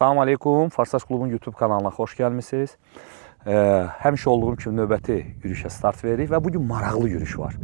Salam aleykum, Farsaj klubun YouTube kanalına xoş gəlmisiniz. Həmişə olduğum kimi növbəti yürüyüşə start veririk və bugün maraqlı yürüyüş var.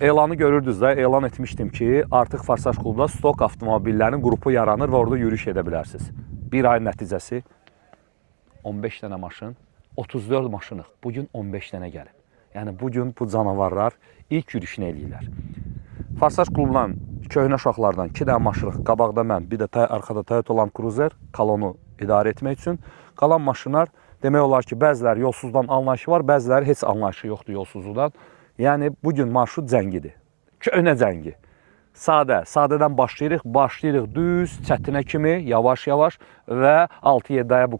Elanı görürdünüz də, elan etmişdim ki, artıq Farsaj klubda stok avtomobillərin qrupu yaranır və orada yürüyüş edə bilərsiniz. Bir ay nəticəsi 15 dənə maşın, 34 maşınıq. Bugün 15 dənə gəlib. Yəni bugün bu canavarlar ilk yürüyüşünü eləyirlər. Farsaj klubundan köhnə uşaqlardan 2 dənə maşınıq, qabaqda mən, bir də arxada Toyota Land Cruiser, kolonu idarə etmək üçün. Qalan maşınlar demək olar ki, bəziləri yolsuzdan anlayışı var, bəziləri heç anlayışı yoxdur yolsuzluqdan. Yəni bugün marşrut cəngidir. Köhnə cəngi. Sadədən başlayırıq düz çətinə kimi, yavaş-yavaş və 6-7 aya bu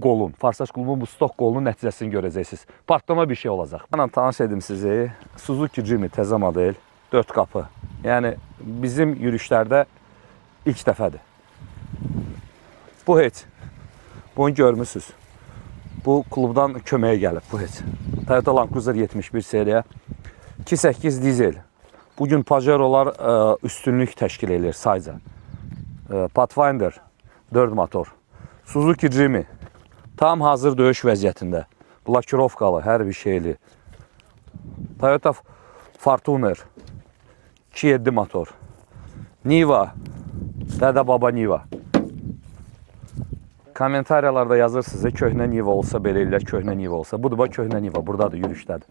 qolun, Farsaj klubunun bu stok qolunun nəticəsini görəcəksiniz. Partlama bir şey olacaq. Mən tanış edim sizi. Suzuki Jimny təzə model, 4 qapı. Yəni bizim yürüyüşlərdə ilk dəfədir. Bu heç. Bunu görmüsünüz. Bu klubdan köməyə gəlib. Bu heç. Toyota Land Cruiser 71 seriya. 2.8 dizel. Bugün Pajero'lar üstünlük təşkil edir sayca. Pathfinder 4 motor. Suzuki Jimny tam hazır döyüş vəziyyətində. Blokirovkalı, hər bir şeyli. Toyota Fortuner 2.7 motor. Niva, Dədə Baba Niva. Komentariyalarda yazırsınız, köhnə Niva olsa belə eləyər, köhnə Niva olsa. Budur, bax, köhnə Niva, buradadır, yürüyüşdədir.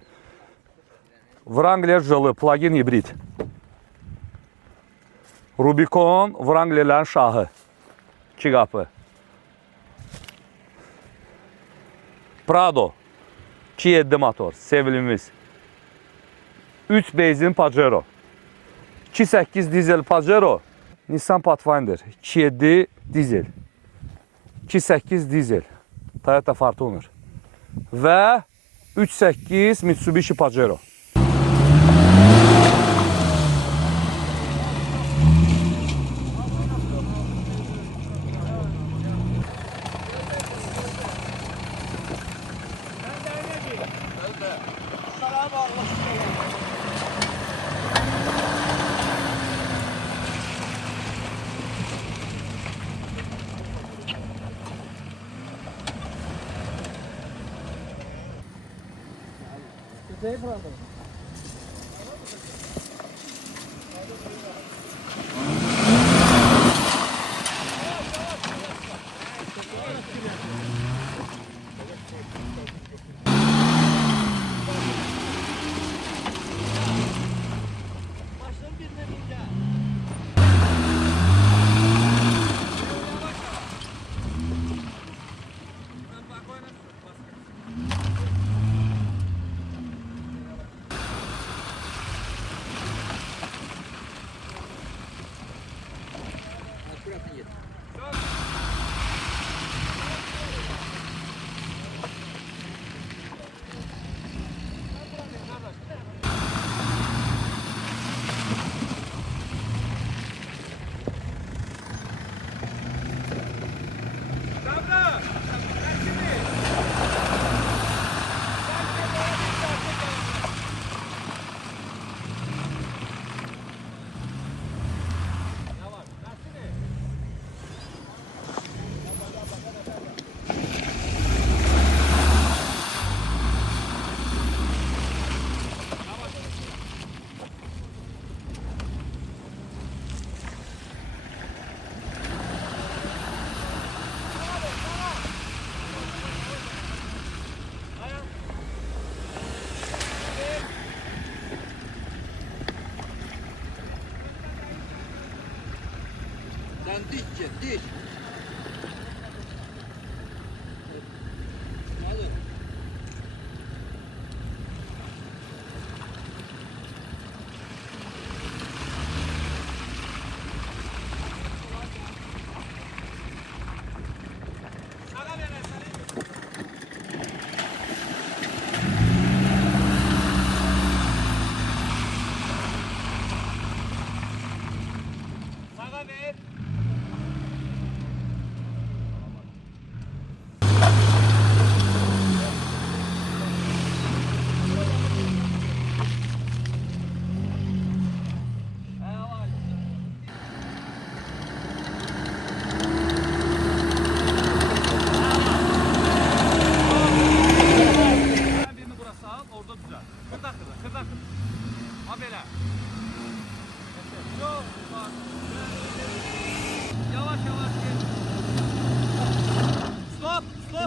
Wrangler jılı, plug-in hibrid. Rubicon, Wranglerlərin şahı. 2 qapı. Prado, 2.7 motor, sevilimiz. 3 benzin Pajero. 2.8 dizel Pajero. Nissan Pathfinder, 2.7 dizel. 2.8 dizel. Toyota Fortuner. Və 3.8 Mitsubishi Pajero. Dik git, dik.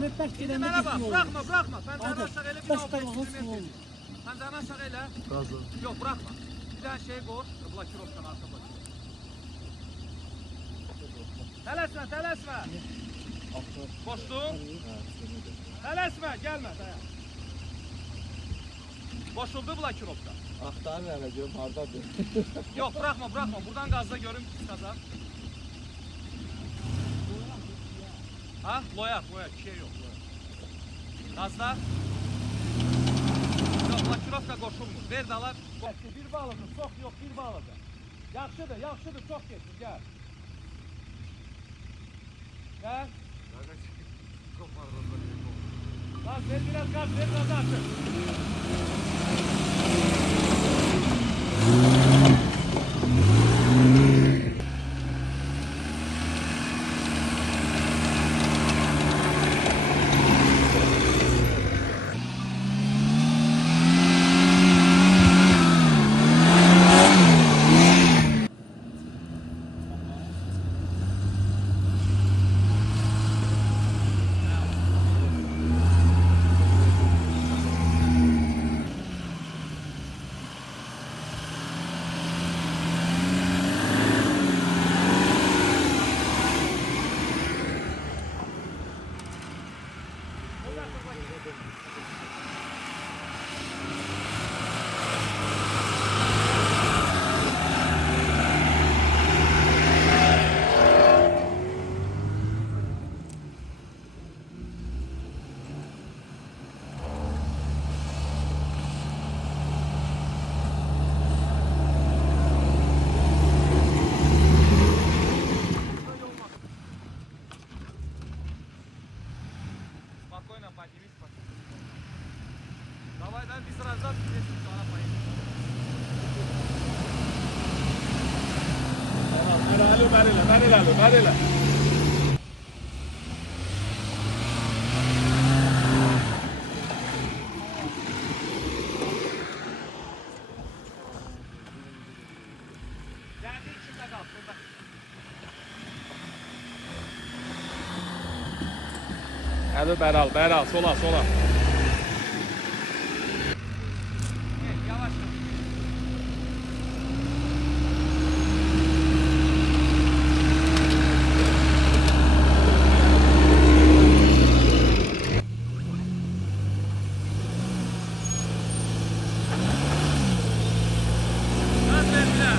Ahmet bak İndi mənə bax, bırakma. Pəncərəni aşağı elə, bir daha o 5 mm. Pəncərəni aşağı elə. Yox, bırakma. Bir dənə şey qoy, blokirovkanın arka blokirovkanı. Tələsmə. Boşdun? Tələsmə, gəlmə, dayan. Boşuldu blokirovka. Axtarın hələ görüm hardadır. Yox, bırakma. Buradan qazda görüm, pis qazar. Ha? Loyak, bir şey yox. Qazda. Yox, blokirovka qoşulmur. Ver dalar. Bir bağlıdır, çox yox, bir bağlıdır. Yaxşıdır, çox geçsin, gəl. Gəl. Gaz ver, biraz gaz artık. Спокойно, поднимись. Давай, без раздатки, если что, она поедет. Merhaba. Kendi içinde kal, burada. Hadi Beral, sola. Gel, yavaş. Gaz ver bir daha.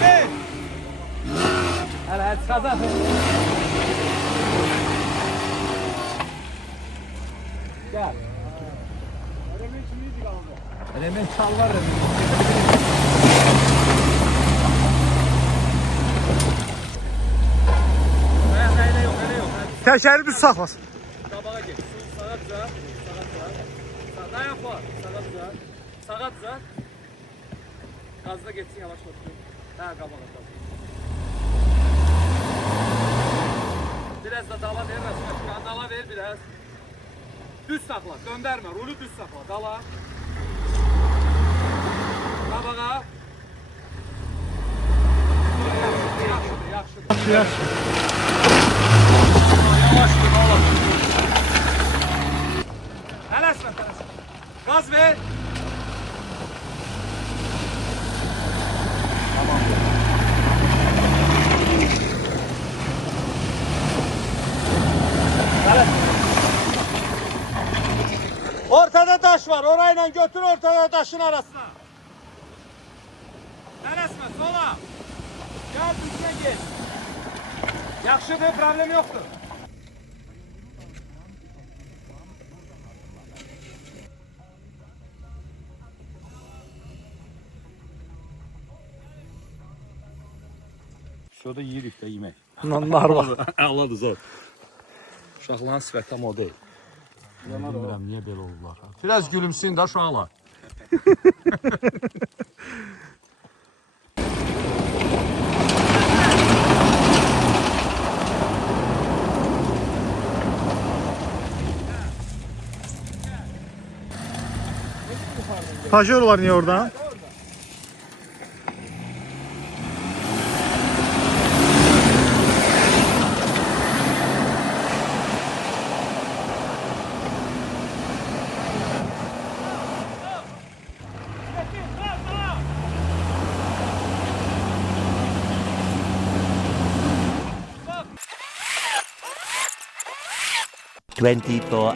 Ver. Hadi kazan. Gel. Element çal var. Öyle yok. Təkəri düz saxlasın. Qabağa get. Sağa düzəl. Dayan var. Sağa düzəl. Gazda getsin yavaş olsun. Daha qabağa. Biraz da dala ver. Dala ver biraz. Düz saxla. Döndərmə. Rulu düz saxla. Dala. Qabağa. Yaxşıdır. Yavaşdır oğlum. Tələsmə. Gaz ver. Ortada taş var. Orayla götür ortada taşın arasına. Tələsmə sola. Gel düzgün git. Yaxşıdır, problem yoktur. Şurada yeyirik də yemək. Nar var. Əladır zor. Uşaqların sifəti o deyil. Bilmirəm niyə belə oldular. Biraz gülümsün də uşaqlar. Pajero var niye orada?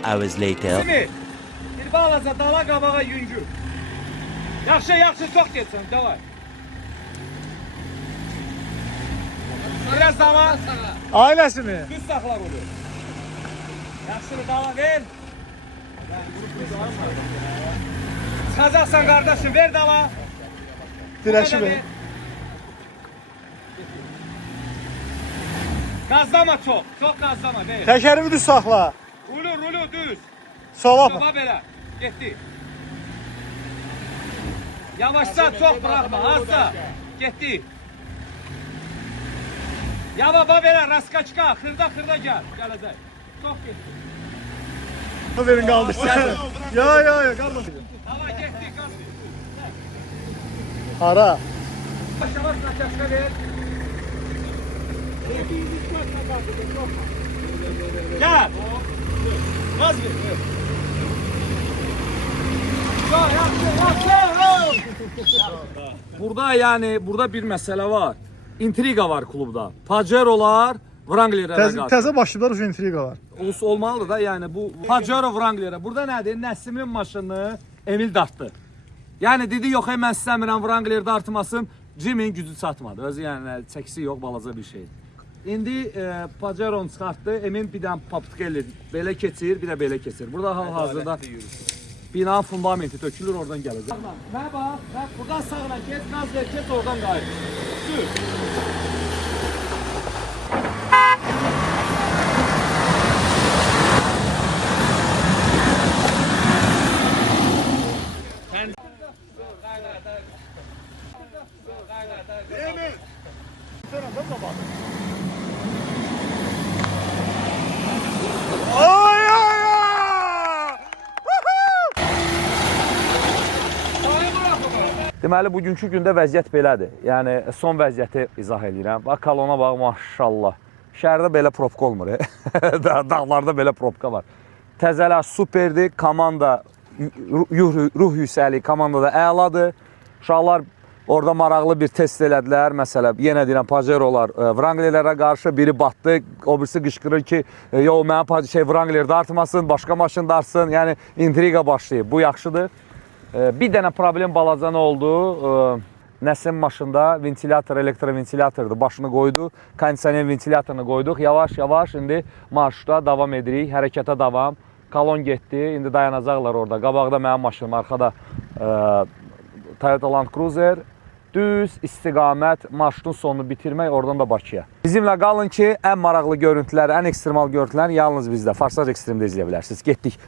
Hours later. Kimi? Bir bağlaza dala qabağa yüngül. Yaxşı, yaxşı, çox getsin, davay. Biraz zaman Ailesini. düz saxla bunu. Yaxşı, dala ver. Çıxacaqsan qardaşım, ver dala. Direşi ver. Gazlama çox, çox gazlama deyil. Tekerimi düz sakla. Rulu düz. Sola. Baba belə, getdi. Yavaşsa çox bırakma, azsa. Getdi. Yava belə, raskaçka, xırda gəl. Gələcək. Çox getdi. Verin kaldırsın. Ya kardeşim. Hava getdi, qaz. Ara. Yavaş raskaçka ver. Gel. Gaz ver. Burada bir məsələ var. İntriqa var klubda. Pajerolar Wrangler'e qarşı. Teze başlıklar şu intriga var. Olmalıdır da, yəni bu Pajero Wrangler'e. Burada nədir? Nəsimin maşını Emil dartdı. Yəni dedi, yox, mən istəmirəm Wrangler dartmasın. Jimin gücü çatmadı. Özü yəni çəkisi yox, balaca bir şey. İndi Pajero'nu çıxartdı. Emin bir dənə paptqeli belə keçir, bir də belə keçir. Burada hal-hazırda binanın fundamenti tökülür, oradan gələcək. Mənə bax, buradan sağına get, qaz ver, get, oradan qayıt. Sür. Ay ay ay! Deməli bugünkü gündə vəziyyət belədir. Yəni son vəziyyəti izah edirəm. Bax kolona bax, maşallah. Şəhərdə belə probka olmur. Dağlarda belə probka var. Təzələr superdir. Komanda ruh yüksəli, komanda da əladır. Uşaqlar orada maraqlı bir test elədilər. Məsələ, yenə deyirəm, Pajerolar Wranglerlərə qarşı biri batdı. O birisi qışqırır ki, yox, mənim Wrangler dartmasın, başqa maşın dartsın. Yəni intriqa başlayıb. Bu yaxşıdır. Bir dənə problem balaca nə oldu? Nəsim maşında ventilyator, elektroventilatordur. Başını qoydu. Kondisioner ventilatorunu qoyduq. Yavaş-yavaş indi marşruta davam edirik. Hərəkətə davam. Kolon getdi. İndi dayanacaqlar orada. Qabaqda mənim maşınım, arxada Toyota Land Cruiser. Düz istiqamət, marşrutun sonunu bitirmək, oradan da Bakıya. Bizimlə qalın ki, ən maraqlı görüntülər, ən ekstremal görüntülər yalnız bizdə. Farsaj Ekstremdə izləyə bilərsiniz. Getdik.